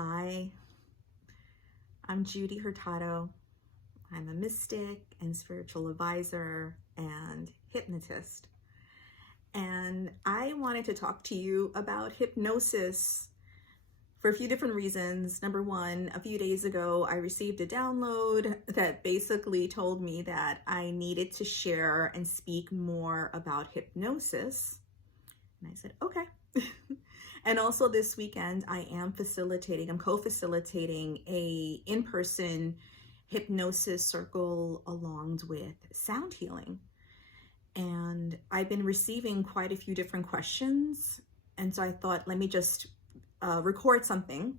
Hi, I'm Judie Hurtado. I'm a mystic and spiritual advisor and hypnotist. And I wanted to talk to you about hypnosis for a few different reasons. Number one, a few days ago, I received a download that basically told me that I needed to share and speak more about hypnosis. And I said, okay. And also this weekend, I'm co-facilitating a in-person hypnosis circle along with sound healing. And I've been receiving quite a few different questions. And so I thought, let me just record something.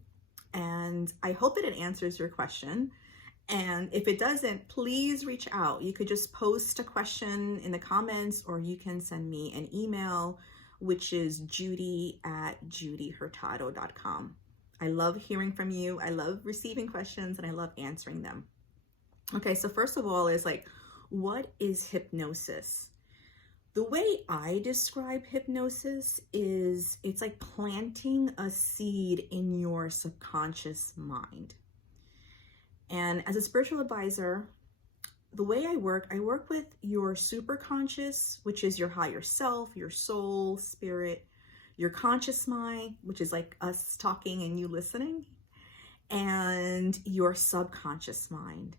And I hope that it answers your question. And if it doesn't, please reach out. You could just post a question in the comments, or you can send me an email, which is judy@judiehurtado.com. I love hearing from you. I love receiving questions and I love answering them. Okay, so first of all is what is hypnosis? The way I describe hypnosis is it's like planting a seed in your subconscious mind. And as a spiritual advisor, the way I work with your superconscious, which is your higher self, your soul, spirit, your conscious mind, which is like us talking and you listening, and your subconscious mind.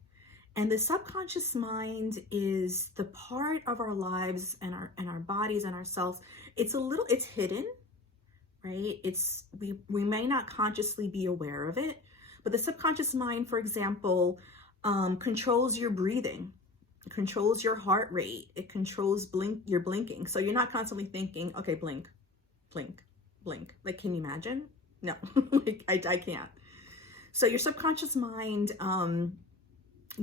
And the subconscious mind is the part of our lives and our bodies and ourselves. It's hidden, right? We may not consciously be aware of it, but the subconscious mind, for example, controls your breathing. It controls your heart rate. It controls your blinking. So you're not constantly thinking, okay, blink, blink, blink. Like, can you imagine? No, I can't. So your subconscious mind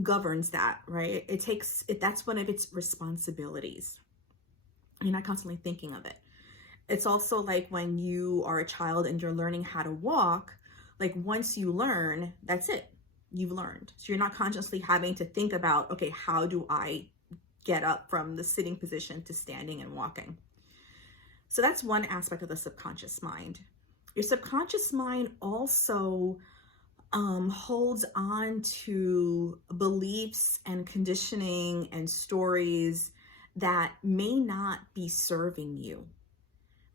governs that, right? That's one of its responsibilities. You're not constantly thinking of it. It's also like when you are a child and you're learning how to walk, like once you learn, that's it. You've learned. So you're not consciously having to think about, okay, how do I get up from the sitting position to standing and walking? So that's one aspect of the subconscious mind. Your subconscious mind also holds on to beliefs and conditioning and stories that may not be serving you.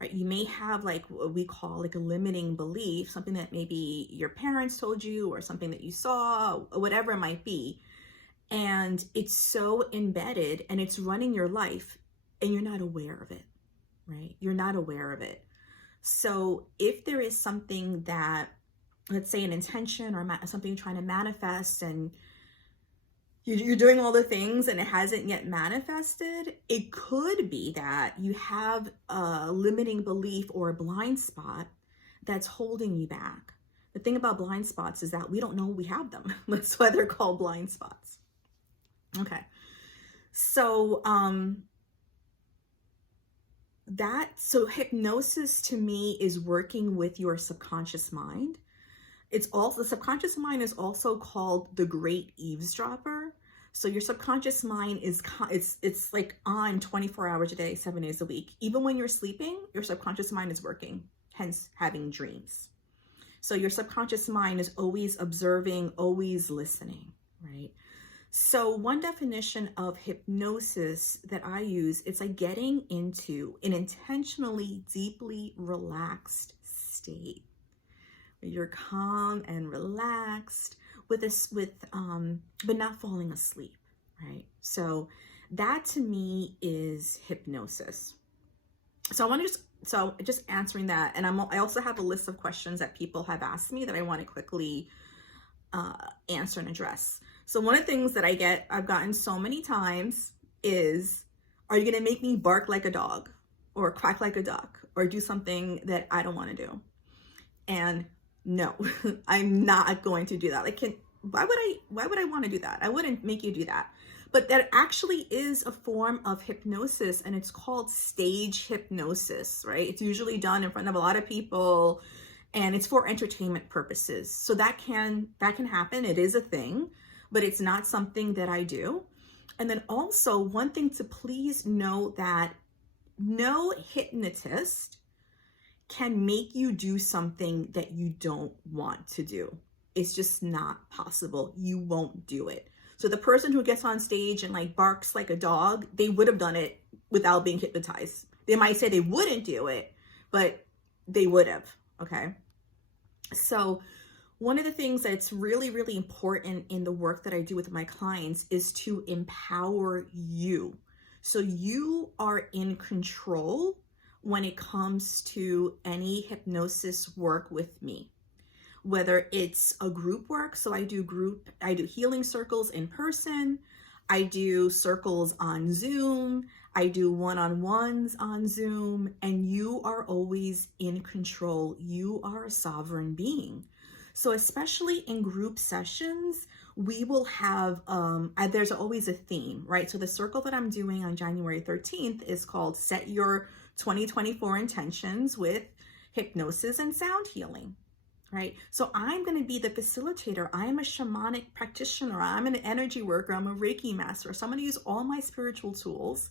Right? You may have like what we call like a limiting belief, something that maybe your parents told you or something that you saw, or whatever it might be. And it's so embedded and it's running your life and you're not aware of it, right? You're not aware of it. So if there is something that, let's say an intention or something you're trying to manifest and you're doing all the things and it hasn't yet manifested, it could be that you have a limiting belief or a blind spot that's holding you back. The thing about blind spots is that we don't know we have them. That's why they're called blind spots. Okay. So, so hypnosis to me is working with your subconscious mind. The subconscious mind is also called the great eavesdropper. So your subconscious mind it's like on 24 hours a day, 7 days a week. Even when you're sleeping, your subconscious mind is working, hence having dreams. So your subconscious mind is always observing, always listening, right? So one definition of hypnosis that I use, it's like getting into an intentionally deeply relaxed state. You're calm and relaxed but not falling asleep, right? So that to me is hypnosis. So just answering that, and I also have a list of questions that people have asked me that I want to quickly answer and address. So one of the things that I've gotten so many times is, are you going to make me bark like a dog or quack like a duck or do something that I don't want to do? And no, I'm not going to do that. Why would I want to do that? I wouldn't make you do that. But that actually is a form of hypnosis, and it's called stage hypnosis, right? It's usually done in front of a lot of people, and it's for entertainment purposes. So that can happen. It is a thing, but it's not something that I do. And then also one thing to please know that no hypnotist can make you do something that you don't want to do. It's just not possible. You won't do it. So the person who gets on stage and like barks like a dog, they would have done it without being hypnotized. They might say they wouldn't do it, but they would have, okay? So one of the things that's really, really important in the work that I do with my clients is to empower you. So you are in control when it comes to any hypnosis work with me. Whether it's a group work, so I do healing circles in person, I do circles on Zoom, I do one-on-ones on Zoom, and you are always in control. You are a sovereign being. So especially in group sessions, we will have, there's always a theme, right? So the circle that I'm doing on January 13th is called Set Your 2024 Intentions with Hypnosis and Sound Healing. Right? So I'm going to be the facilitator. I am a shamanic practitioner. I'm an energy worker. I'm a Reiki master. So I'm going to use all my spiritual tools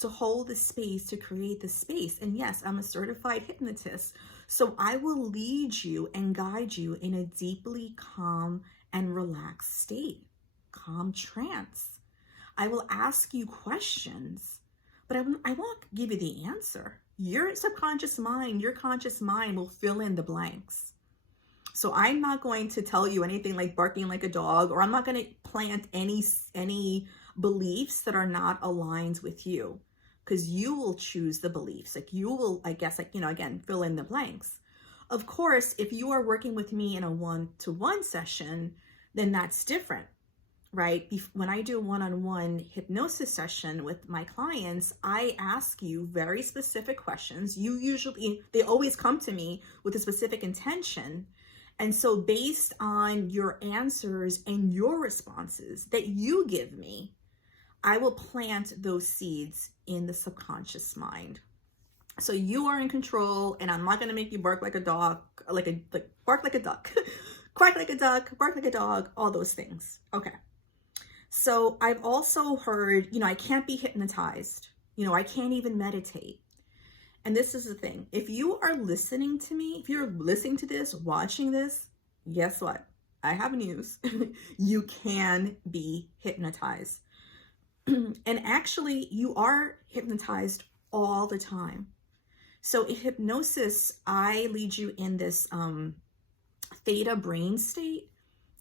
to hold the space, to create the space. And yes, I'm a certified hypnotist. So I will lead you and guide you in a deeply calm and relaxed state, calm trance. I will ask you questions, but I won't give you the answer. Your subconscious mind, your conscious mind will fill in the blanks. So I'm not going to tell you anything like barking like a dog, or I'm not going to plant any beliefs that are not aligned with you, because you will choose the beliefs. Like you will, I guess, like, again, fill in the blanks. Of course, if you are working with me in a one-to-one session, then that's different, right? When I do a one-on-one hypnosis session with my clients, I ask you very specific questions. They always come to me with a specific intention. And so based on your answers and your responses that you give me, I will plant those seeds in the subconscious mind. So you are in control, and I'm not going to make you bark like a dog, bark like a duck, quack like a duck, bark like a dog, all those things. Okay. So I've also heard, I can't be hypnotized. I can't even meditate. And this is the thing. If you are listening to me, if you're listening to this, watching this, guess what? I have news. You can be hypnotized. And actually, you are hypnotized all the time. So in hypnosis, I lead you in this theta brain state.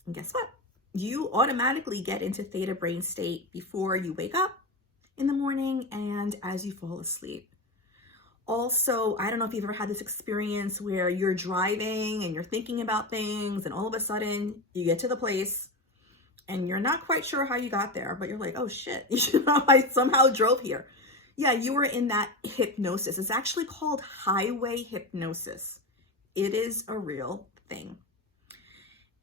And guess what? You automatically get into theta brain state before you wake up in the morning and as you fall asleep. Also, I don't know if you've ever had this experience where you're driving and you're thinking about things, and all of a sudden you get to the place and you're not quite sure how you got there, but you're like, oh shit, I somehow drove here. Yeah, you were in that hypnosis. It's actually called highway hypnosis. It is a real thing.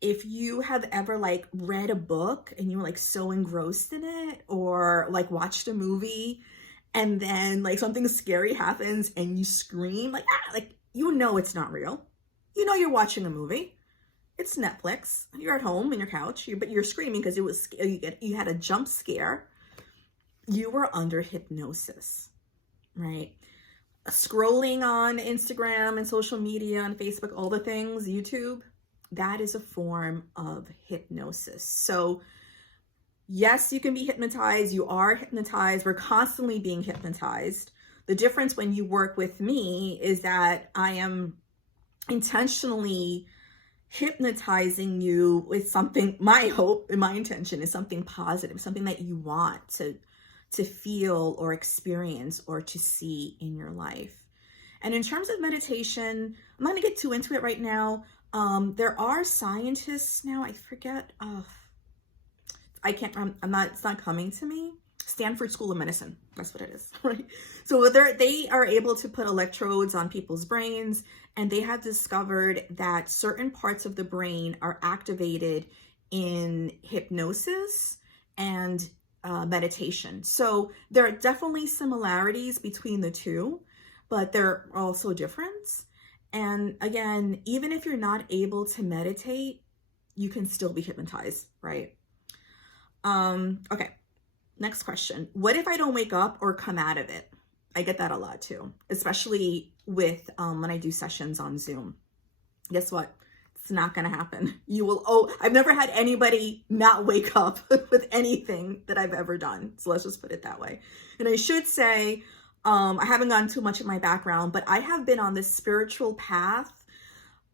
If you have ever read a book and you were so engrossed in it, or watched a movie, and then something scary happens and you scream it's not real. You're watching a movie. It's Netflix. You're at home in your couch, but you're screaming because you had a jump scare. You were under hypnosis, right? Scrolling on Instagram and social media and Facebook, all the things, YouTube, that is a form of hypnosis. So yes, you can be hypnotized. You are hypnotized. We're constantly being hypnotized. The difference when you work with me is that I am intentionally hypnotizing you with something. My hope and my intention is something positive, something that you want to feel or experience or to see in your life. And in terms of meditation, I'm not going to get too into it right now. There are scientists now, I forget, it's not coming to me. Stanford School of Medicine, that's what it is, right? So they are able to put electrodes on people's brains, and they have discovered that certain parts of the brain are activated in hypnosis and meditation. So there are definitely similarities between the two, but there are also differences. And again, even if you're not able to meditate, you can still be hypnotized, right? Okay, next question. What if I don't wake up or come out of it? I get that a lot too, especially with when I do sessions on Zoom. Guess what? It's not going to happen. You will, I've never had anybody not wake up with anything that I've ever done. So let's just put it that way. And I should say, I haven't gone too much of my background, but I have been on this spiritual path,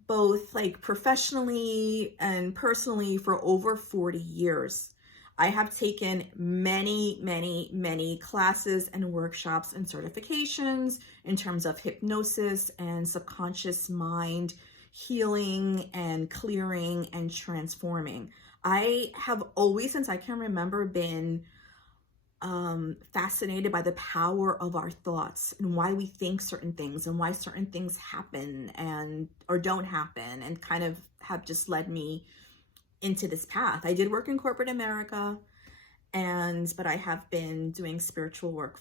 both like professionally and personally, for over 40 years. I have taken many classes and workshops and certifications in terms of hypnosis and subconscious mind healing and clearing and transforming. I have always, since I can remember, been fascinated by the power of our thoughts and why we think certain things and why certain things happen and or don't happen, and kind of have just led me into this path. I did work in corporate America, but I have been doing spiritual work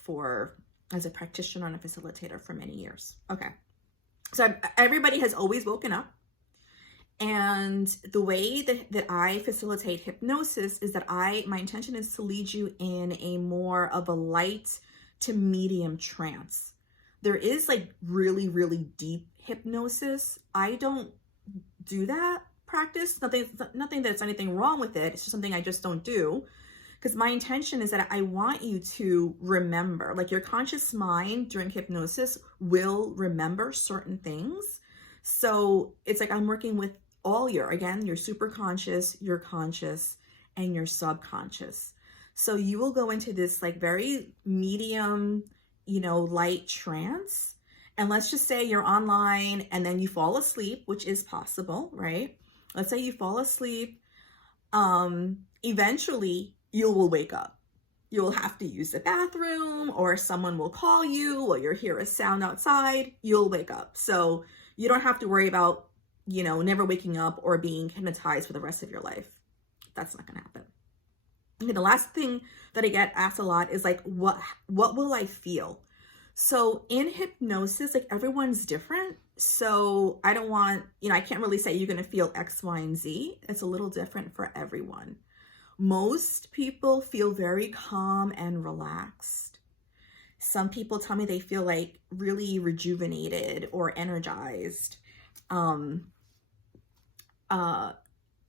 as a practitioner and a facilitator for many years. Okay. So everybody has always woken up. And the way that I facilitate hypnosis is that my intention is to lead you in a more of a light to medium trance. There is like really deep hypnosis. I don't do that practice. Nothing that's anything wrong with it. It's just something I just don't do. Because my intention is that I want you to remember, like your conscious mind during hypnosis will remember certain things. So it's like I'm working with all your super conscious, your conscious, and your subconscious. So you will go into this like very medium, light trance. And let's just say you're online and then you fall asleep, which is possible, right? Let's say you fall asleep. Eventually you will wake up. You'll have to use the bathroom, or someone will call you, or you'll hear a sound outside. You'll wake up. So you don't have to worry about, never waking up or being hypnotized for the rest of your life. That's not going to happen. Okay, the last thing that I get asked a lot is like, what will I feel? So in hypnosis, like everyone's different. So I don't want, I can't really say you're going to feel X, Y, and Z. It's a little different for everyone. Most people feel very calm and relaxed. Some people tell me they feel like really rejuvenated or energized.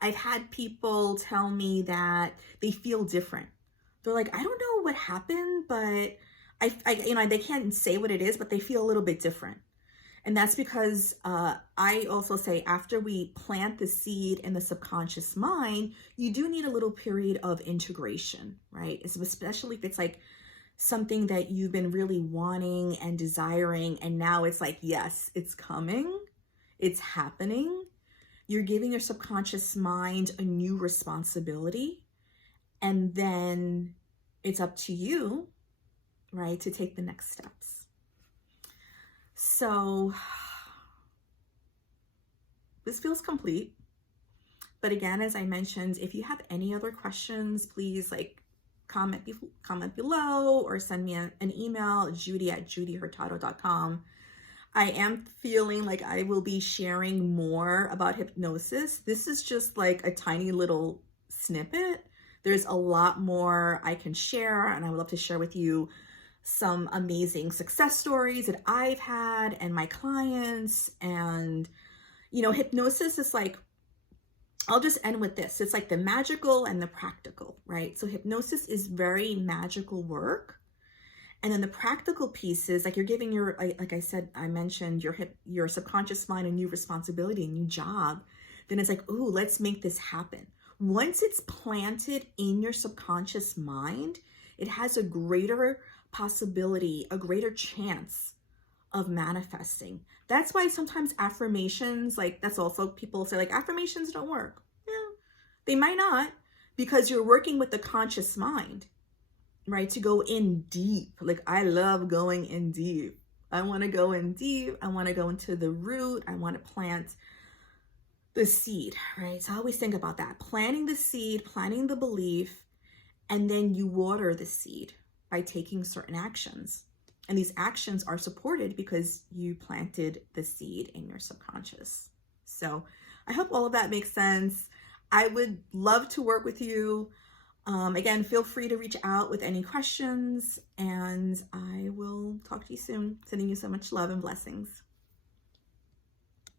I've had people tell me that they feel different. They're like, I don't know what happened, but they can't say what it is, but they feel a little bit different. And that's because I also say after we plant the seed in the subconscious mind, you do need a little period of integration, right? Especially if it's like something that you've been really wanting and desiring, and now it's like, yes, it's coming, it's happening. You're giving your subconscious mind a new responsibility, and then it's up to you, right, to take the next steps. So this feels complete. But again, as I mentioned, if you have any other questions, please comment below or send me an email, Judie@judiehurtado.com. I am feeling like I will be sharing more about hypnosis. This is just like a tiny little snippet. There's a lot more I can share, and I would love to share with you some amazing success stories that I've had and my clients. And, hypnosis is like, I'll just end with this. It's like the magical and the practical, right? So hypnosis is very magical work. And then the practical pieces, like you're giving like I said, I mentioned your subconscious mind a new responsibility, a new job. Then it's like, ooh, let's make this happen. Once it's planted in your subconscious mind, it has a greater possibility, a greater chance of manifesting. That's why sometimes affirmations, that's also people say affirmations don't work. Yeah, they might not, because you're working with the conscious mind, right? To go in deep. I love going in deep. I want to go in deep. I want to go into the root. I want to plant the seed, right? So I always think about that. Planting the seed, planting the belief, and then you water the seed by taking certain actions. And these actions are supported because you planted the seed in your subconscious. So I hope all of that makes sense. I would love to work with you. Again, feel free to reach out with any questions, and I will talk to you soon. Sending you so much love and blessings.